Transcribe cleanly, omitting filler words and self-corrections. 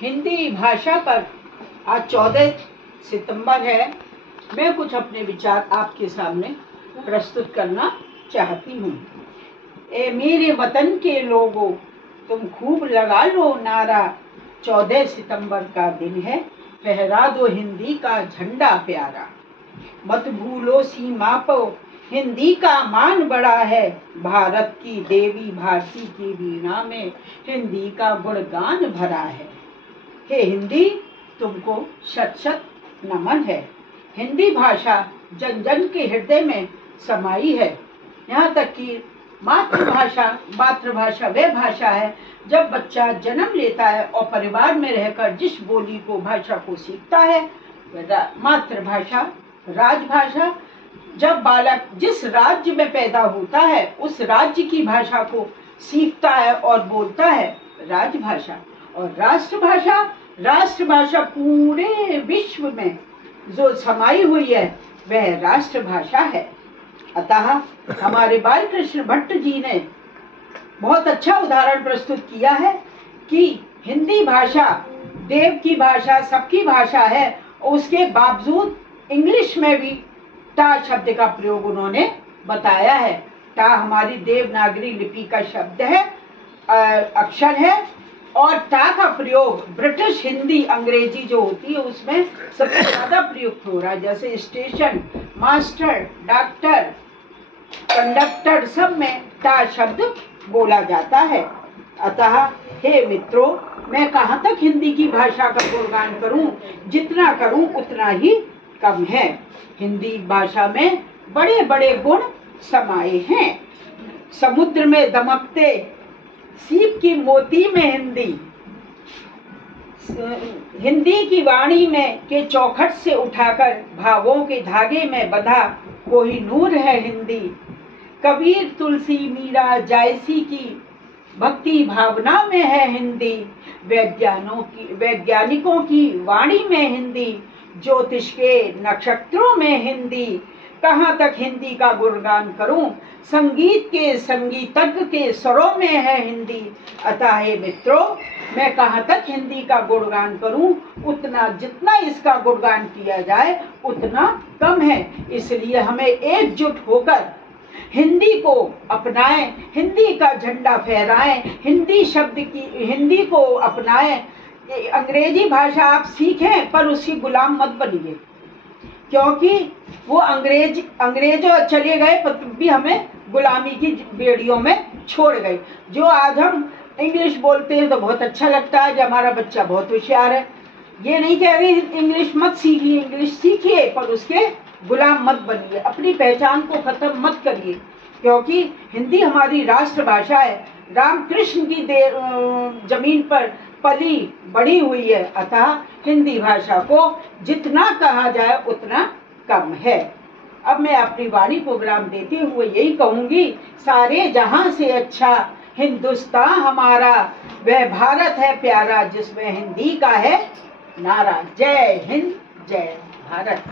हिंदी भाषा पर आज 14 सितंबर है। मैं कुछ अपने विचार आपके सामने प्रस्तुत करना चाहती हूँ। ए मेरे वतन के लोगों, तुम खूब लगा लो नारा, 14 सितंबर का दिन है, फहरा दो हिंदी का झंडा प्यारा। मत भूलो सीमा को, हिंदी का मान बड़ा है, भारत की देवी भारती की वीणा में हिंदी का गुणगान भरा है। हे हिंदी, तुमको शत शत नमन है। हिंदी भाषा जन जन के हृदय में समाई है। यहाँ तक कि मातृभाषा वह भाषा है जब बच्चा जन्म लेता है और परिवार में रहकर जिस बोली को भाषा को सीखता है, मातृभाषा राजभाषा। जब बालक जिस राज्य में पैदा होता है उस राज्य की भाषा को सीखता है और बोलता है, राजभाषा। और राष्ट्रभाषा पूरे विश्व में जो समाई हुई है वह राष्ट्रभाषा है। अतः हमारे बाल कृष्ण भट्ट जी ने बहुत अच्छा उदाहरण प्रस्तुत किया है कि हिंदी भाषा देव की भाषा, सबकी भाषा है, और उसके बावजूद इंग्लिश में भी टा शब्द का प्रयोग उन्होंने बताया है। टा हमारी देवनागरी लिपि का शब्द है, अक्षर है, और टा का प्रयोग ब्रिटिश हिंदी अंग्रेजी जो होती है उसमें सबसे ज्यादा प्रयुक्त हो रहा है। जैसे स्टेशन, मास्टर, डॉक्टर, कंडक्टर, सब में टा शब्द बोला जाता है। अतः हे मित्रों, मैं कहाँ तक हिंदी की भाषा का गुणगान करूं, जितना करूं उतना ही कम है। हिंदी भाषा में बड़े बड़े गुण समाये हैं। समुद्र में दमकते सीप की मोती में हिंदी की वाणी में के चौखट से उठाकर भावों के धागे में बंधा कोई नूर है हिंदी। कबीर, तुलसी, मीरा, जायसी की भक्ति भावना में है हिंदी। वैज्ञानिकों की वाणी में हिंदी, ज्योतिष के नक्षत्रों में हिंदी। कहाँ तक हिंदी का गुणगान करूं, संगीत के संगीतज्ञ के स्वरों में है हिंदी। अतः हे मित्रों, मैं कहाँ तक हिंदी का गुणगान करूं, उतना जितना इसका गुणगान किया जाए उतना कम है। इसलिए हमें एकजुट होकर हिंदी को अपनाएं, हिंदी का झंडा फहराएं, हिंदी को अपनाएं। अंग्रेजी भाषा आप सीखें पर उसकी गुलाम मत बनिए, क्योंकि वो अंग्रेजों चले गए पर भी हमें गुलामी की बेड़ियों में छोड़ गए। जो आज हम इंग्लिश बोलते हैं तो बहुत अच्छा लगता है कि हमारा बच्चा बहुत होशियार है। ये नहीं कह रही इंग्लिश मत सीखिए, इंग्लिश सीखिए पर उसके गुलाम मत बनिए, अपनी पहचान को खत्म मत करिए, क्योंकि हिंदी हमारी राष्ट्रभाषा है। रामकृष्ण की जमीन पर पली बड़ी हुई है। अतः हिंदी भाषा को जितना कहा जाए उतना कम है। अब मैं अपनी वाणी प्रोग्राम देते हुए यही कहूंगी, सारे जहां से अच्छा हिंदुस्तान हमारा, वह भारत है प्यारा, जिसमें हिंदी का है नारा। जय हिंद, जय भारत।